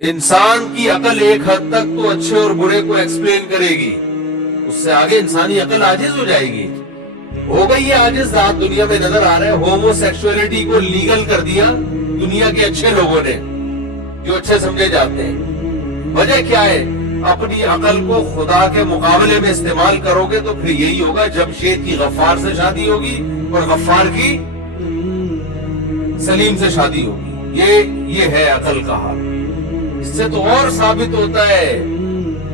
इंसान की अकल एक हद तक तो अच्छे और बुरे को एक्सप्लेन करेगी, उससे आगे इंसानी अकल आजिज हो जाएगी। हो गई ये आजिज, रात दुनिया में नजर आ रहा है। होमोसेक्सुअलिटी को लीगल कर दिया दुनिया के अच्छे लोगों ने, जो अच्छे समझे जाते हैं। वजह क्या है? अपनी अकल को खुदा के मुकाबले में इस्तेमाल करोगे तो फिर यही होगा। जमशेद की गफ्फार से शादी होगी और गफ्फार की सलीम से शादी होगी। ये है अकल का हाल। इससे तो और साबित होता है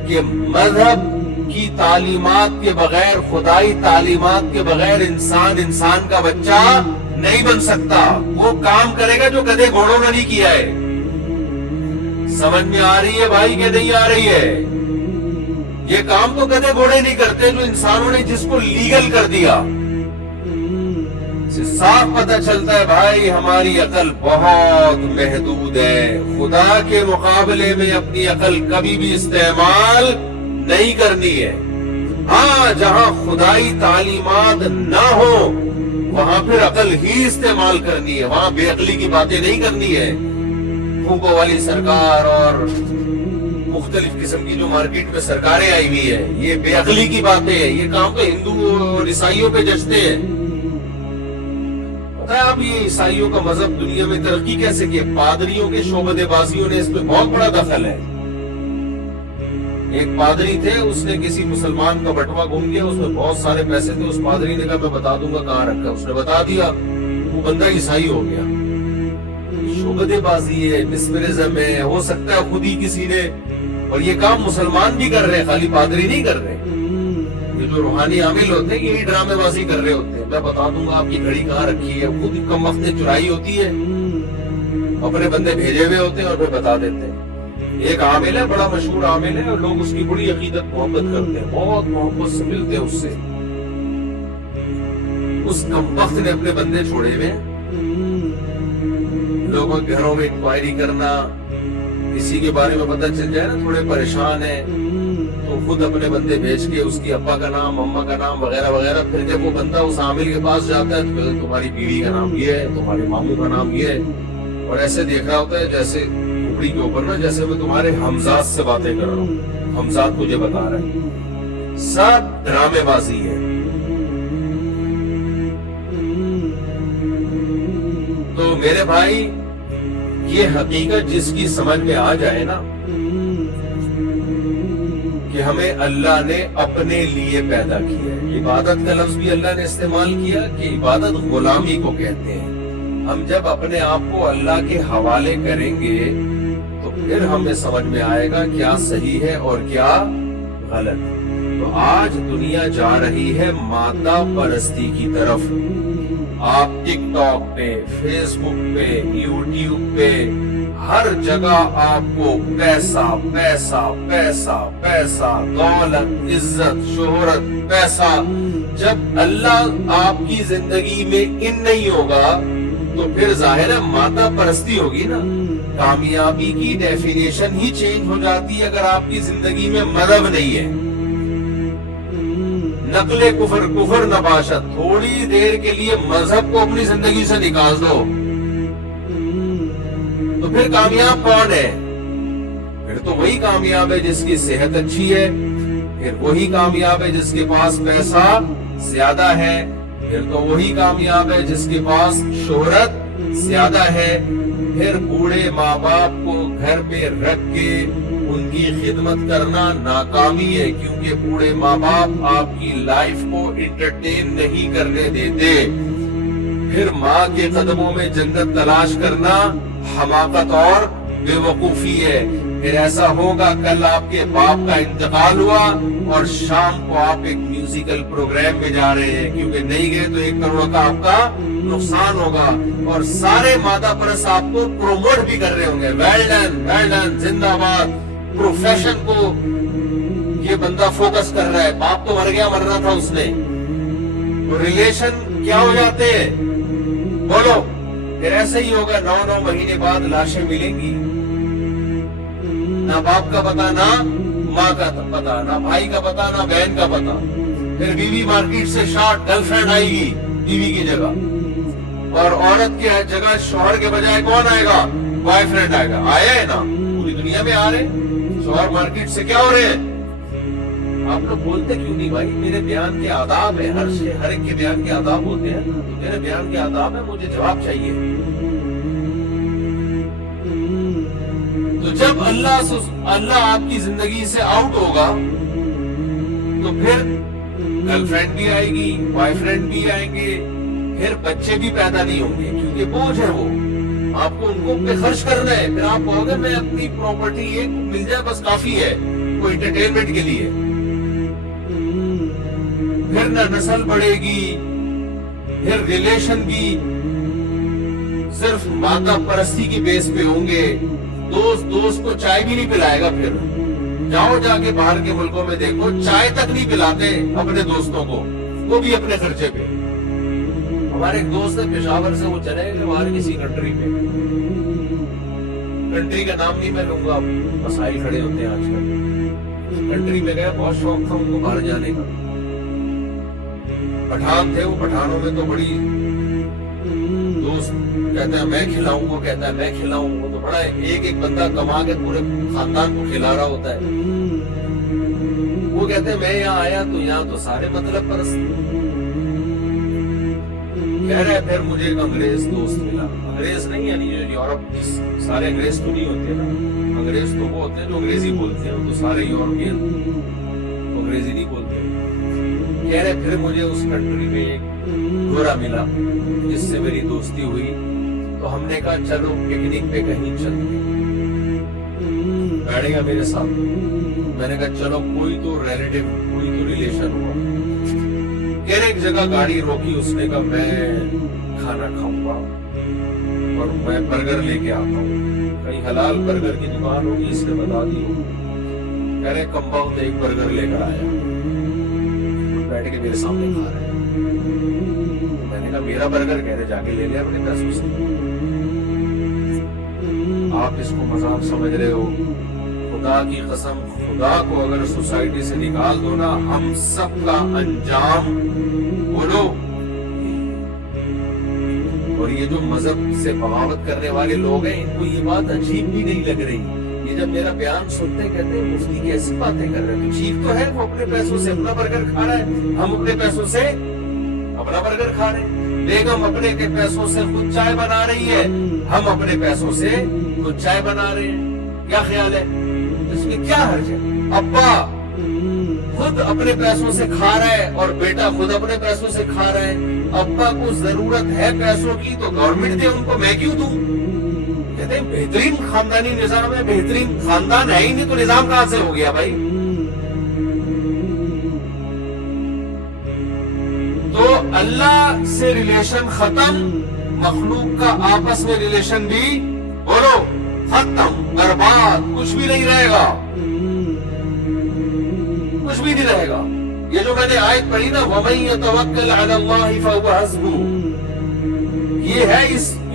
कि मजहब की तालीमात के बगैर, खुदाई तालीमात के बगैर इंसान का बच्चा नहीं बन सकता। वो काम करेगा जो गधे घोड़ों ने नहीं किया है। समझ में आ रही है भाई कि नहीं आ रही है? ये काम तो गधे घोड़े नहीं करते, जो इंसानों ने जिसको लीगल कर दिया। साफ पता चलता है भाई हमारी अकल बहुत महदूद है। खुदा के मुकाबले में अपनी अकल कभी भी इस्तेमाल नहीं करनी है। हाँ, जहां खुदाई तालीमात ना हो वहां फिर अकल ही इस्तेमाल करनी है, वहां बेअकली की बातें नहीं करनी है। फूको वाली सरकार और मुख्तलिफ किस्म की जो मार्केट में सरकारें आई हुई है, ये बेअकली की बातें है। ये काम तो हिंदू और ईसाइयों पे जचते हैं। पता है आप, ये ईसाइयों का मजहब दुनिया में तरक्की कैसे की? पादरियों के शोबदेबाजियों ने इसमें बहुत बड़ा दखल है। एक पादरी थे, उसने किसी मुसलमान का बटवा घूम गया, उसमें बहुत सारे पैसे थे। उस पादरी ने कहा मैं बता दूंगा कहाँ रखा। उसने बता दिया, वो बंदा ईसाई हो गया। शोबदेबाजी है, मिस्मरिज्म है, हो सकता है खुद ही किसी ने। और ये काम मुसलमान भी कर रहे हैं, खाली पादरी नहीं कर रहे। ये जो रूहानी आमिल होते हैं यही ड्रामेबाजी कर रहे होते हैं। मैं बता दूंगा आपकी घड़ी कहाँ रखी है, खुद कम वक्त ने चुराई होती है, अपने बंदे भेजे हुए होते हैं और फिर बता देते हैं। एक आमिल है, बड़ा मशहूर आमिल है, और लोग उसकी बड़ी अकीदत मोहब्बत करते हैं, बहुत मोहब्बत से मिलते हैं उससे। उस कम वक्त ने अपने बंदे छोड़े हुए, लोगों के घरों में इंक्वायरी करना, किसी के बारे में पता चल जाए ना थोड़े परेशान है तो खुद अपने बंदे भेज के उसकी अब्बा का नाम, अम्मा का नाम वगैरह वगैरह। फिर जब वो बंदा उस आमिल के पास जाता है तो तुम्हारी बीवी का नाम ये है, तुम्हारे मामू का नाम ये है, और ऐसे देख रहा होता है जैसे कुकड़ी के ऊपर ना, जैसे मैं तुम्हारे हमजाद से बातें कर रहा हूँ, हमजाद तुझे बता रहा है। सब ड्रामेबाजी है। तो मेरे भाई, ये हकीकत जिसकी समझ में आ जाए ना कि हमें अल्लाह ने अपने लिए पैदा किया है। इबादत का लफ्ज भी अल्लाह ने इस्तेमाल किया कि इबादत गुलामी को कहते हैं। हम जब अपने आप को अल्लाह के हवाले करेंगे तो फिर हमें समझ में आएगा क्या सही है और क्या गलत। तो आज दुनिया जा रही है मादा परस्ती की तरफ। आप टिकटॉक पे, फेसबुक पे, यूट्यूब पे, हर जगह आपको पैसा पैसा पैसा पैसा, दौलत, इज्जत, शोहरत, पैसा। जब अल्लाह आपकी जिंदगी में इन नहीं होगा तो फिर जाहिर है माता परस्ती होगी ना। कामयाबी की डेफिनेशन ही चेंज हो जाती है अगर आपकी जिंदगी में मदद नहीं है। नकले कुफर, कुफर नबाशत। थोड़ी देर के लिए मजहब को अपनी जिंदगी से निकाल दो तो फिर कामयाब कौन है? फिर तो वही कामयाब है जिसकी सेहत अच्छी है, फिर वही कामयाब है जिसके पास पैसा ज्यादा है, फिर तो वही कामयाब है जिसके पास शोहरत ज्यादा है। फिर बूढ़े माँ बाप को घर पे रख के उनकी खिदमत करना नाकामी है, क्योंकि बूढ़े माँ बाप आपकी लाइफ को एंटरटेन नहीं करने देते। फिर माँ के कदमों में जन्नत तलाश करना हमाकत और बेवकूफी है। फिर ऐसा होगा कल आपके बाप का इंतकाल हुआ और शाम को आप एक म्यूजिकल प्रोग्राम में जा रहे हैं, क्योंकि नहीं गए तो 1 करोड़ का आपका नुकसान होगा। और सारे मादा परस आपको प्रोमोट भी कर रहे होंगे, वेल डन, जिंदाबाद। प्रोफेशन को ये बंदा फोकस कर रहा है, बाप तो मर गया, मरना था उसने। तो रिलेशन क्या हो जाते हैं बोलो? फिर ऐसे ही होगा, 9 महीने बाद लाशें मिलेंगी, ना बाप का पता, ना माँ का पता, ना भाई का पता, ना बहन का पता। फिर बीवी मार्केट से शॉर्ट, गर्लफ्रेंड आएगी बीवी की जगह, और औरत की जगह शौहर के बजाय कौन आएगा? बॉयफ्रेंड आएगा। आया है ना, पूरी दुनिया دنیا میں آ رہے ہیں، شوہر مارکیٹ سے کیا ہو رہے ہیں؟ آپ لوگ بولتے کیوں نہیں بھائی؟ میرے بیان کے آداب ہے، ہر ایک کے بیان کے آداب ہوتے ہیں، تو میرے بیان کے آداب ہے، مجھے جواب چاہیے۔ تو جب اللہ آپ کی زندگی سے آؤٹ ہوگا تو پھر گرل فرینڈ بھی آئے گی، بوائے فرینڈ بھی آئیں گے، پھر بچے بھی پیدا نہیں ہوں گے، کیونکہ بوجھ ہے وہ، آپ کو ان کو پہ خرچ کرنا ہے۔ پھر آپ کہو گے میں اپنی پراپرٹی ایک مل جائے بس کافی ہے، وہ انٹرٹینمنٹ کے لیے، پھر نہ نسل بڑھے گی، پھر ریلیشن بھی صرف مادہ پرستی کی بیس پہ ہوں گے، دوست کو چائے بھی نہیں پلائے گا۔ پھر جاؤ جا کے باہر کے ملکوں میں دیکھو، چائے تک نہیں پلاتے اپنے دوستوں کو، وہ بھی اپنے خرچے پہ۔ ہمارے ایک دوست ہے پشاور سے، وہ چلے گئے باہر کسی کنٹری میں، کنٹری کا نام نہیں میں لوں گا، مسائل کھڑے ہوتے ہیں آج کل۔ کنٹری میں گئے، بہت شوق تھا ان کو باہر جانے کا، پٹھان تھے وہ، پٹھانوں میں تو بڑی دوست کہتا ہے میں کھلاؤں، وہ کہتا ہے میں کھلاؤں، وہ تو بڑا ایک بندہ کما کے پورے خاندان کو کھلا رہا ہوتا ہے۔ وہ کہتے ہیں میں یہاں آیا تو یہاں تو سارے مطلب پرست، کہہ رہے پھر مجھے ایک انگریز دوست ملا، انگریز نہیں یعنی جو یورپ، سارے انگریز تو نہیں ہوتے نا، انگریز تو وہ ہوتے ہیں جو انگریزی بولتے ہیں، تو سارے یورپین انگریزی نہیں بولتے۔ کہہ رہے پھر مجھے اس کنٹری میں ایک گورا ملا جس سے میری دوستی ہوئی، تو ہم نے کہا چلو پکنک پہ کہیں چلتے، بیٹھ گیا میرے ساتھ، میں نے کہا چلو کوئی تو ریلیٹیو، کوئی تو ریلیشن ہوا۔ کہہ رہے ایک جگہ گاڑی روکی، اس نے کہا میں کھانا کھاؤں گا اور میں برگر لے کے آتا ہوں، کہیں حلال برگر کی دکان ہوگی، اس نے بتا دی ہو۔ کہہ رہے کمباؤں ایک برگر لے کر آیا، بیٹھ کے میرے سامنے کھا رہے ہیں، میں نے کہا میرا برگر، کہہ رہے جا کے لے لیا اپنے پیسوں سے۔ آپ اس کو مذاق سمجھ رہے ہو؟ خدا کی قسم، خدا کو اگر سوسائٹی سے نکال دو نا، ہم سب کا انجام بولو۔ اور یہ جو مذہب سے بغاوت کرنے والے لوگ ہیں، ان کو یہ بات عجیب بھی نہیں لگ رہی، یہ جب میرا بیان سنتے کہتے ہیں مفتی کیسی باتیں کر رہے ہیں، تو ٹھیک تو ہے، وہ اپنے پیسوں سے اپنا برگر کھا رہا ہے، ہم اپنے پیسوں سے اپنا برگر کھا رہے ہیں، بیگم اپنے کے پیسوں سے خود چائے بنا رہی ہے، ہم اپنے پیسوں سے خود چائے بنا رہے ہیں، کیا خیال ہے؟ اس میں کیا حرج ہے؟ ابا خود اپنے پیسوں سے کھا رہا ہے اور بیٹا خود اپنے پیسوں سے کھا رہا ہے، ابا کو ضرورت ہے پیسوں کی تو گورنمنٹ دے ان کو، میں کیوں دوں؟ کہتے ہیں بہترین خاندانی نظام ہے، بہترین خاندان ہے ہی نہیں تو نظام کہاں سے ہو گیا بھائی؟ تو اللہ سے ریلیشن ختم، مخلوق کا آپس میں ریلیشن بھی بولو ختم، برباد، کچھ بھی نہیں رہے گا، کچھ بھی نہیں رہے گا۔ یہ جو میں نے آیت پڑھی نا، وَمَن يَتَوَكَّلْ عَلَى اللَّهِ فَهُوَ حَسْبُهُ، یہ ہے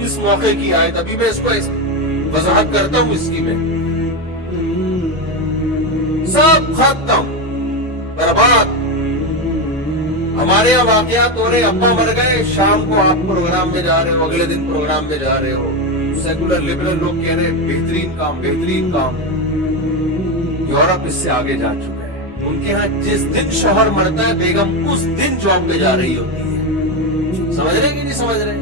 اس موقع کی آیت، ابھی میں اس کو وضاحت کرتا ہوں اس کی، میں سب ختم، برباد۔ ہمارے یہاں واقعات ہو رہے، ابا مر گئے، شام کو آپ پروگرام میں جا رہے ہو، اگلے دن پروگرام میں جا رہے ہو، سیکولر لبرل لوگ کہہ رہے بہترین کام، بہترین کام۔ یورپ اس سے آگے جا چکا ہے، ان کے ہاں جس دن شوہر مرتا ہے بیگم اس دن جاب پہ جا رہی ہوتی ہے، سمجھ رہے کہ نہیں سمجھ رہے؟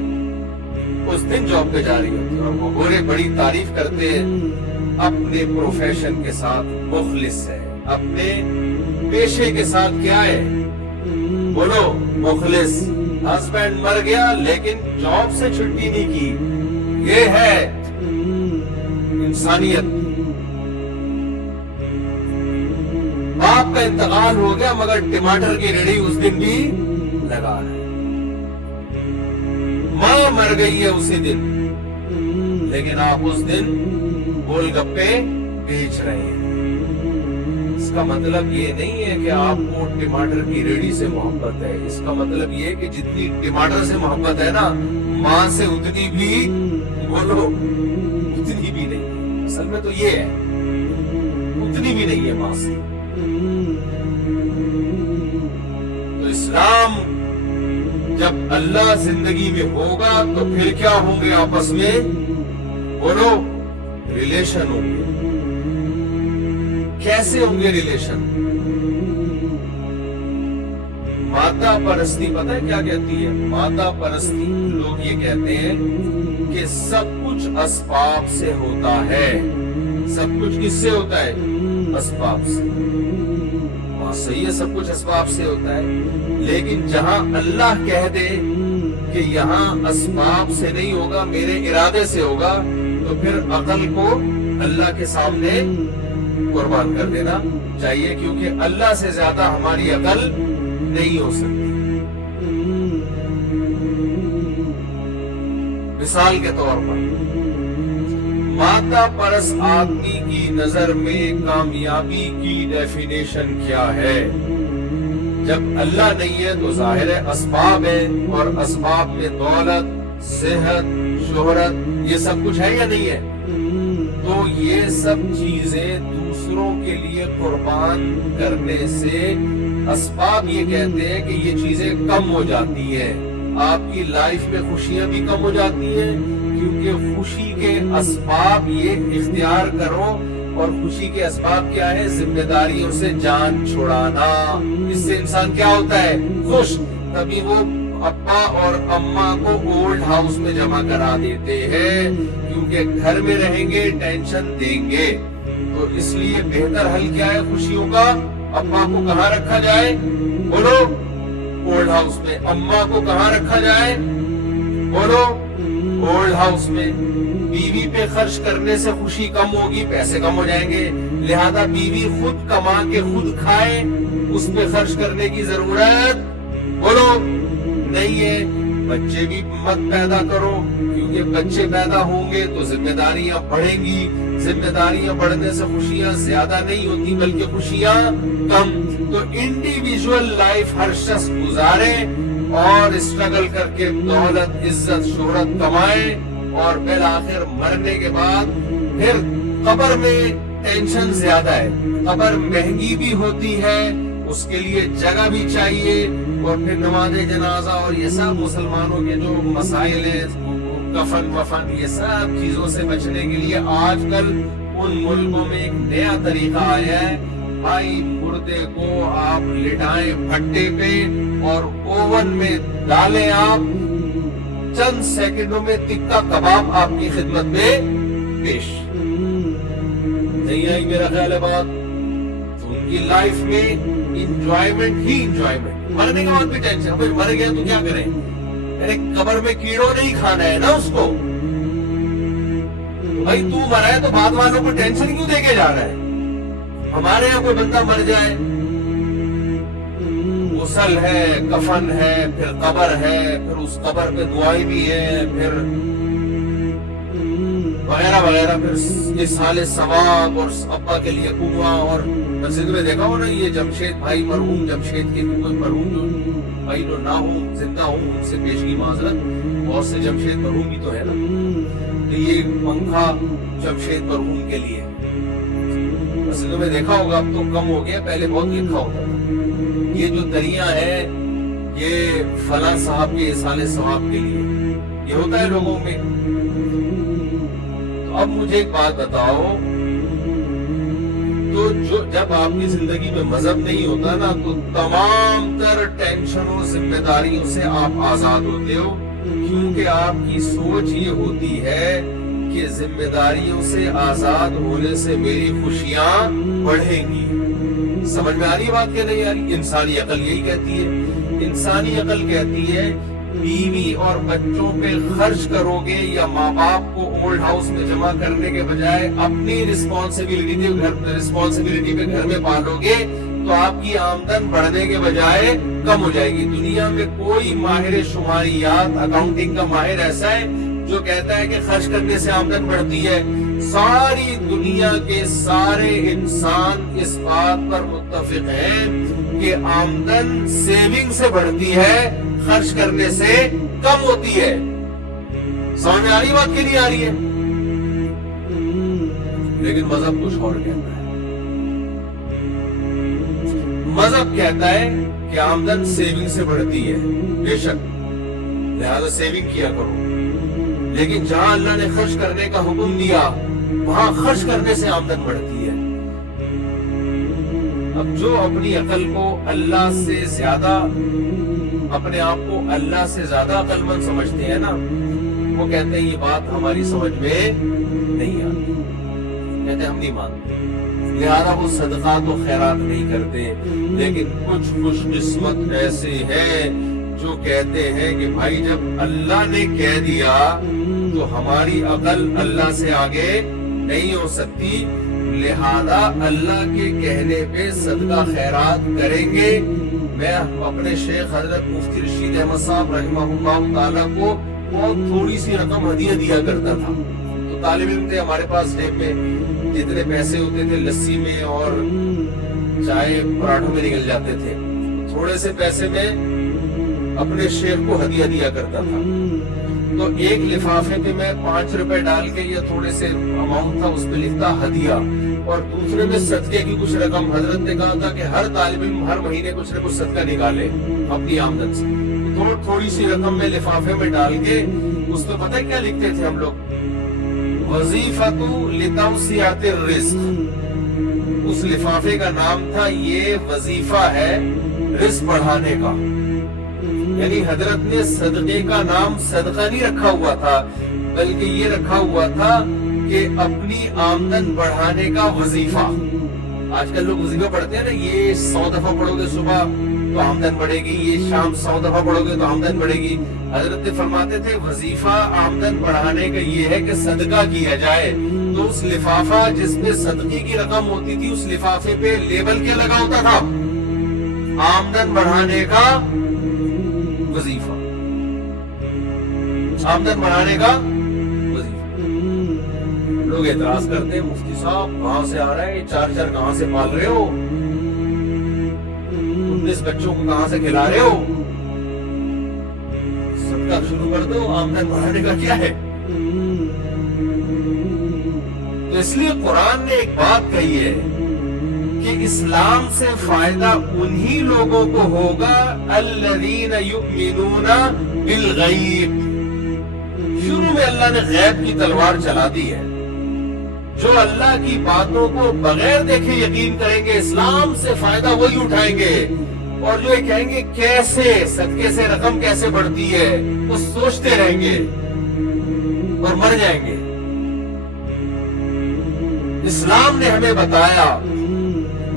اس دن جاب پہ جا رہی ہوتی ہے، اور وہ گورے بڑی تعریف کرتے ہیں، اپنے پروفیشن کے ساتھ مخلص ہے، اپنے پیشے کے ساتھ کیا ہے بولو مخلص۔ ہسبینڈ مر گیا لیکن جاب سے چھٹی نہیں کی، یہ ہے انسانیت۔ باپ کا انتقال ہو گیا مگر ٹماٹر کی ریڑھی اس دن بھی لگا ہے، ماں مر گئی ہے اسی دن لیکن آپ اس دن گول گپے بیچ رہے ہیں۔ اس کا مطلب یہ نہیں ہے کہ آپ کو ٹماٹر کی ریڑھی سے محبت ہے، اس کا مطلب یہ کہ جتنی ٹماٹر سے محبت ہے نا، ماں سے اتنی بھی بولو اتنی بھی نہیں، اصل میں تو یہ ہے اتنی بھی نہیں ہے ماں سے۔ تو اسلام جب اللہ زندگی میں ہوگا تو پھر کیا ہوں گے آپس میں بولو ریلیشن ہوں گے، कैसे होंगे रिलेशन। माता परस्ती पता है क्या कहती है? माता परस्ती लोग ये कहते हैं कि सब कुछ असबाब से होता है। सब कुछ किससे होता है? असबाब से। हाँ सही है, सब कुछ असबाब से होता है, लेकिन जहां अल्लाह कह दे कि यहाँ असबाब से नहीं होगा, मेरे इरादे से होगा, तो फिर अकल को अल्लाह के सामने कुर्बान कर देना चाहिए, क्योंकि अल्लाह से ज्यादा हमारी अकल नहीं हो सकती। मिसाल के तौर पर माता परस आदमी की नजर में कामयाबी की डेफिनेशन क्या है? जब अल्लाह नहीं है तो जाहिर है असबाब है, और असबाब में दौलत, सेहत, शोहरत, ये सब कुछ है या नहीं है? तो ये सब चीजें दूसरों के लिए कुर्बान करने से असबाब ये कहते हैं कि ये चीजें कम हो जाती है। आपकी लाइफ में खुशियां भी कम हो जाती हैं, क्योंकि खुशी के असबाब ये इख्तियार करो। और खुशी के असबाब क्या है? जिम्मेदारियों से जान छुड़ाना। इससे इंसान क्या होता है? खुश। तभी वो अब्बा और अम्मा को ओल्ड हाउस में जमा करा देते हैं, क्योंकि घर में रहेंगे टेंशन देंगे। तो इसलिए बेहतर हल क्या है खुशियों का? अब्बा को कहाँ रखा जाए? बोलो, ओल्ड हाउस में। अम्मा को कहाँ रखा जाए? बोलो, ओल्ड हाउस में। बीवी पे खर्च करने से खुशी कम होगी, पैसे कम हो जाएंगे, लिहाजा बीवी खुद कमा के खुद खाए, उस पे खर्च करने की जरूरत बोलो नहीं है। बच्चे भी मत पैदा करो, क्योंकि बच्चे पैदा होंगे तो जिम्मेदारियां बढ़ेंगी। जिम्मेदारियां बढ़ने से खुशियां ज्यादा नहीं होती, बल्कि खुशियां कम। तो इंडिविजुअल लाइफ हर शख्स गुजारे और स्ट्रगल करके दौलत, इज्जत, शोहरत कमाए, और फिर आखिर मरने के बाद फिर कब्र में टेंशन ज्यादा है। कब्र महंगी भी होती है, उसके लिए जगह भी चाहिए, और फिर नमाज़े जनाजा और ये सब मुसलमानों के जो मसाइल है, कफन वफन, ये सब चीजों से बचने के लिए आजकल उन मुल्कों में एक नया तरीका आया है। भाई मुर्दे को आप लिटाएं भट्टे पे और ओवन में डालें, आप चंद सेकंडों में टिक्का कबाब आपकी खिदमत में पेश। नहीं आई मेरा ख्याल है बात? तो उनकी लाइफ में इंजॉयमेंट ही इंजॉयमेंट। मरने के बाद भी टेंशन, भाई मर गया तो क्या करें? अरे कब्र में कीड़ों नहीं खाना है ना उसको। भाई तू मरा है तो बाद वालों को टेंशन क्यों देके जा रहा है? हमारे यहाँ कोई बंदा मर जाए, गुसल है, कफन है, फिर कब्र है, फिर उस कब्र पे दुआएं भी है, फिर वगैरह वगैरह, फिर इस साले सवाब और अब्बा के लिए कुआं। और मस्जिद में देखा हो ना, ये जमशेद भाई, मरहूम जमशेद के कोई मरहूम जो भाई जो ना हो, जिंदा हो, उनसे पेश की माजरत, बहुत से जमशेद मरहूम भी तो है ना। तो ये पंखा जमशेद मरहूम के लिए मस्जिदों में देखा होगा, अब तो कम हो गया, पहले बहुत लिखा होता था। ये जो दरिया है ये फला साहब के इसाले सवाब के लिए, ये होता है लोगों में। तो अब मुझे एक बात बताओ, तो जो जब आपकी जिंदगी में मजहब नहीं होता ना, तो तमाम तर टेंशनों, जिम्मेदारियों से आप आजाद होते हो, क्योंकि आपकी सोच ये होती है कि जिम्मेदारियों से आजाद होने से मेरी खुशियां बढ़ेंगी। समझ में आ रही बात क्या नहीं आ रही? इंसानी अकल यही कहती है। इंसानी अकल कहती है बीवी और बच्चों पे खर्च करोगे या माँ बाप को ओल्ड हाउस में जमा करने के बजाय अपनी रिस्पॉन्सिबिलिटी पे घर में पालोगे, तो आपकी आमदन बढ़ने के बजाय कम हो जाएगी। दुनिया में कोई माहिर शुमारियात, अकाउंटिंग का माहिर ऐसा है जो कहता है कि खर्च करने से आमदन बढ़ती है? सारी दुनिया के सारे इंसान इस बात पर मुत्तफिक हैं कि आमदन सेविंग से बढ़ती है, खर्च करने से कम होती है। समझ में आ रही बात? के लिए आ रही है? लेकिन मजहब कुछ और कहता है। मजहब कहता है कि आमदन सेविंग से बढ़ती है, बेशक, लिहाजा सेविंग किया करो, लेकिन जहां अल्लाह ने खर्च करने का हुक्म दिया वहां खर्च करने से आमदन बढ़ती है। اب جو اپنی عقل کو اللہ سے زیادہ اپنے آپ کو اللہ سے زیادہ عقل مند سمجھتے ہیں نا، وہ کہتے ہیں یہ بات ہماری سمجھ میں نہیں آتی، کہتے ہیں ہم نہیں مانتے، لہذا وہ صدقات و خیرات نہیں کرتے۔ لیکن کچھ خوش قسمت ایسے ہیں جو کہتے ہیں کہ بھائی جب اللہ نے کہہ دیا تو ہماری عقل اللہ سے آگے نہیں ہو سکتی، لہذا اللہ کے کہنے پہ صدقہ خیرات کریں گے۔ میں اپنے شیخ حضرت مفتی رشید احمد صاحب رحمہ اللہ تعالیٰ کو بہت تھوڑی سی رقم ہدیہ دیا کرتا تھا، تو طالب علم تھے ہمارے پاس، جیب میں جتنے پیسے ہوتے تھے لسی میں اور چائے پراٹھوں میں نکل جاتے تھے، تھوڑے سے پیسے میں اپنے شیخ کو ہدیہ دیا کرتا تھا۔ تو ایک لفافے پہ میں 5 روپے ڈال کے یا تھوڑے سے اماؤنٹ تھا اس پہ لکھتا ہدیہ، اور دوسرے میں صدقے کی کچھ رقم۔ حضرت نے کہا تھا کہ ہر طالب علم ہر مہینے کچھ نہ کچھ صدقہ نکالے اپنی آمدن سے، تھوڑی سی رقم میں لفافے میں ڈال کے اس پہ پتہ کیا لکھتے تھے ہم لوگ؟ وظیفۃ لتوسعۃ الرزق۔ اس لفافے کا نام تھا یہ وظیفہ ہے رزق بڑھانے کا، یعنی حضرت نے صدقے کا نام صدقہ نہیں رکھا ہوا تھا، بلکہ یہ رکھا ہوا تھا کہ اپنی آمدن بڑھانے کا وظیفہ۔ آج کل لوگ وظیفہ پڑھتے ہیں نا، یہ 100 دفعہ پڑھو گے صبح تو آمدن بڑھے گی، یہ شام 100 دفعہ پڑھو گے تو آمدن بڑھے گی۔ حضرت فرماتے تھے وظیفہ آمدن بڑھانے کا یہ ہے کہ صدقہ کیا جائے۔ تو اس لفافہ جس میں صدقے کی رقم ہوتی تھی اس لفافے پہ لیبل کیا لگا ہوتا تھا؟ آمدن بڑھانے کا وظیفہ، آمدن بڑھانے کا وظیفہ۔ لوگ اعتراض کرتے ہیں مفتی صاحب کہاں سے آ رہا ہے، 4 کہاں سے پال رہے ہو، 19 بچوں کو کہاں سے کھلا رہے ہو، صدقہ شروع کر دو، آمدن بڑھانے کا کیا ہے؟ تو اس لیے قرآن نے ایک بات کہی ہے کہ اسلام سے فائدہ انہی لوگوں کو ہوگا الذین یؤمنون بالغیب۔ شروع میں اللہ نے غیب کی تلوار چلا دی ہے، جو اللہ کی باتوں کو بغیر دیکھے یقین کریں گے اسلام سے فائدہ وہی اٹھائیں گے، اور جو یہ کہیں گے کیسے صدقے سے رقم کیسے بڑھتی ہے وہ سوچتے رہیں گے اور مر جائیں گے۔ اسلام نے ہمیں بتایا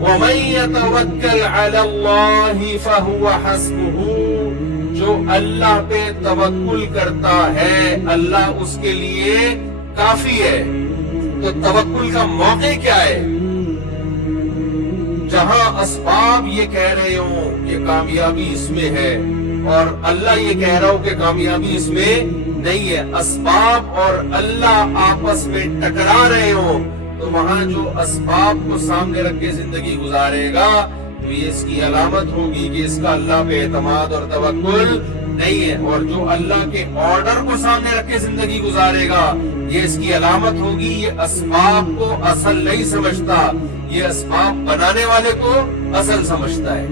وَمَن يَتَوَكَّلْ عَلَى اللَّهِ فَهُوَ حَسْبُهُ، جو اللہ پہ توکل کرتا ہے اللہ اس کے لیے کافی ہے۔ تو توکل کا موقع کیا ہے؟ جہاں اسباب یہ کہہ رہے ہوں کہ کامیابی اس میں ہے اور اللہ یہ کہہ رہا ہو کہ کامیابی اس میں نہیں ہے، اسباب اور اللہ آپس میں ٹکرا رہے ہوں، تو وہاں جو اسباب کو سامنے رکھ کے زندگی گزارے گا تو یہ اس کی علامت ہوگی کہ اس کا اللہ پہ اعتماد اور توکل نہیں ہے، اور جو اللہ کے آرڈر کو سامنے رکھ کے زندگی گزارے گا یہ اس کی علامت ہوگی یہ اسباب کو اصل نہیں سمجھتا، یہ اسباب بنانے والے کو اصل سمجھتا ہے۔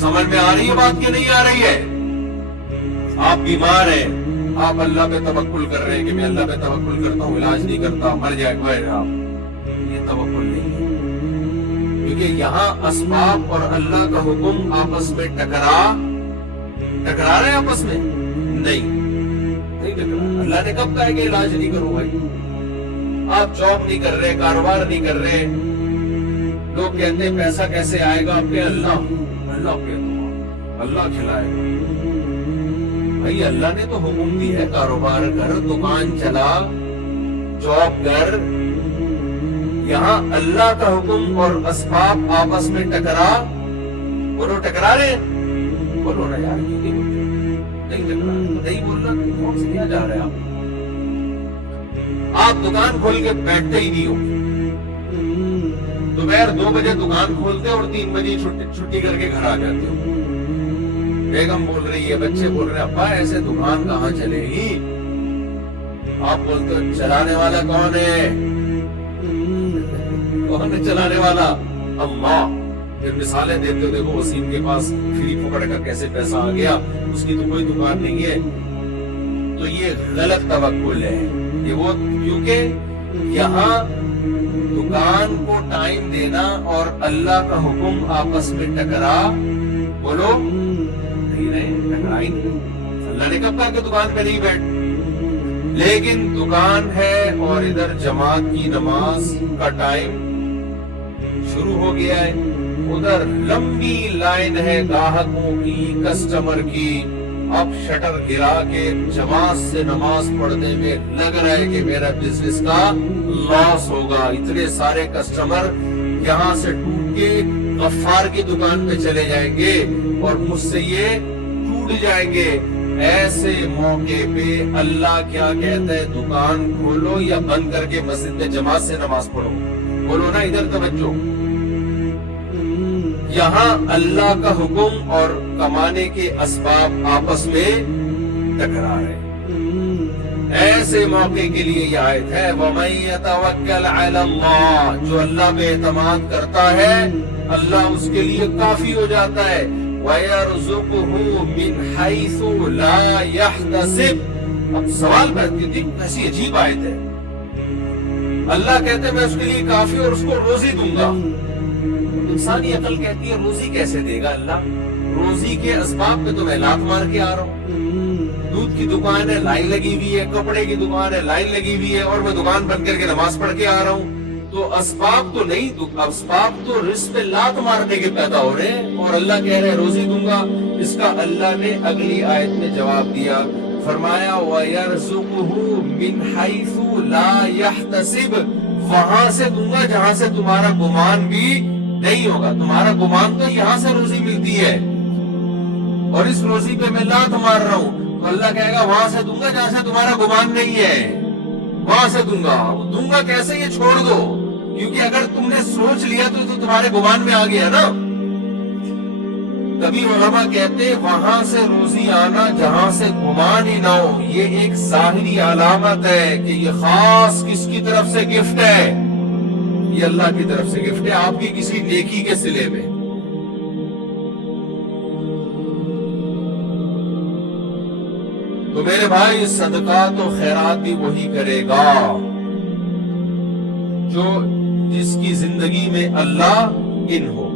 سمجھ میں آ رہی ہے بات کہ نہیں آ رہی ہے؟ آپ بیمار ہیں، آپ اللہ پہ توکل کر رہے ہیں کہ میں اللہ پہ توکل کرتا ہوں، علاج نہیں کرتا، مر جائے گا آپ، یہ توکل نہیں ہے، کیونکہ یہاں اسباب اور اللہ کا حکم آپس میں ٹکرا رہے ہیں، آپس میں نہیں ٹکرا۔ اللہ نے کب کہا ہے کہ علاج نہیں کرو بھائی؟ آپ جاب نہیں کر رہے، کاروبار نہیں کر رہے، لوگ کہتے ہیں پیسہ کیسے آئے گا، آپ کے اللہ کے تو اللہ کھلائے گا۔ بھائی اللہ نے تو حکم دی ہے کاروبار کر، دکان چلا، جاب کر، یہاں اللہ کا حکم اور اسباب آپس میں ٹکرا، بولو ٹکرا رہے ہیں، بولو نا یار نہیں ٹکرا، نہیں بولنا کون سے کیا جا رہے ہیں آپ دکان کھول کے بیٹھتے ہی نہیں ہو، دوپہر 2 بجے دکان کھولتے اور 3 بجے چھٹی کر کے گھر آ جاتے ہو، بیگم بول رہی ہے، بچے بول رہے ہیں ابا ایسے دکان کہاں چلے گی، آپ بولتے ہو چلانے والا کون ہے؟ کون ہے چلانے والا؟ اللہ۔ پھر مثالیں دیتے ہو، دیکھو وسیم کے پاس فری پکڑ کا کیسے پیسہ آ گیا، اس کی تو کوئی دکان نہیں ہے، تو یہ غلط توکل ہے، یہ وہ کیونکہ یہاں दुकान को टाइम देना और अल्लाह का हुक्म आपस में टकरा, बोलो नहीं रहे, टकरा ही नहीं। अल्लाह ने कब कहा कि दुकान पे नहीं बैठ, लेकिन दुकान है और इधर जमात की नमाज का टाइम शुरू हो गया है, उधर लंबी लाइन है ग्राहकों की, कस्टमर की। अब शटर गिरा के जमात से नमाज पढ़ने में लग रहा है कि मेरा बिजनेस का लॉस होगा, इतने सारे कस्टमर यहाँ से टूट के गफ्फार की दुकान पे चले जाएंगे और मुझसे ये टूट जाएंगे। ऐसे मौके पे अल्लाह क्या कहता है, दुकान खोलो या बंद करके मस्जिद में जमात से नमाज पढ़ो। बोलो ना, इधर तवज्जो। यहाँ अल्लाह का हुक्म और कमाने के असबाब आपस में टकरा रहे। ऐसे मौके के लिए यह आयत है, वमन यतवक्कल अला अल्लाह, जो अल्लाह पे एतमाद करता है अल्लाह उसके लिए काफी हो जाता है। वयरज़ुक़हु मिन हैसु ला यहतसिब। अब सवाल पैदा थी, ऐसी अजीब आयत है। अल्लाह कहते हैं मैं उसके लिए काफी और उसको रोजी दूंगा। इंसानी अकल कहती है रोजी कैसे देगा अल्लाह, रोजी के असबाब पे तो मैं लात मार के आ रहा हूँ। दूध की दुकान है, लाइन लगी हुई है, कपड़े की दुकान है, लाइन लगी हुई है, और मैं दुकान बंद करके नमाज पढ़ के आ रहा हूँ। तो असबाब तो नहीं, असबाब तो रिस्क पे लात मारने के पैदा हो रहे हैं, और अल्लाह कह रहे हैं रोजी दूंगा। इसका अल्लाह ने अगली आयत में जवाब दिया, फरमाया वयरज़ुक़हु मिन हैसु ला यहतसिब, वहां से दूंगा जहां से तुम्हारा गुमान भी नहीं होगा। तुम्हारा गुमान तो यहाँ से रोजी मिलती है और इस रोजी पे मैं लात मार रहा हूँ, तो अल्लाह कहेगा वहां से दूंगा जहां से तुम्हारा गुमान नहीं है, वहां से दूंगा। दूंगा कैसे, ये छोड़ दो, क्योंकि अगर तुमने सोच लिया तो तुम्हारे गुमान में आ गया ना। तभी उलमा कहते वहां से रोजी आना जहां से गुमान ही ना हो, ये एक ज़ाहिरी अलामत है कि ये खास किसकी तरफ से गिफ्ट है, ये अल्लाह की तरफ से गिफ्ट है, आपकी किसी नेकी के सिले में। तो मेरे भाई सदका तो खैरात भी वही करेगा जो जिसकी जिंदगी में अल्लाह इन हो।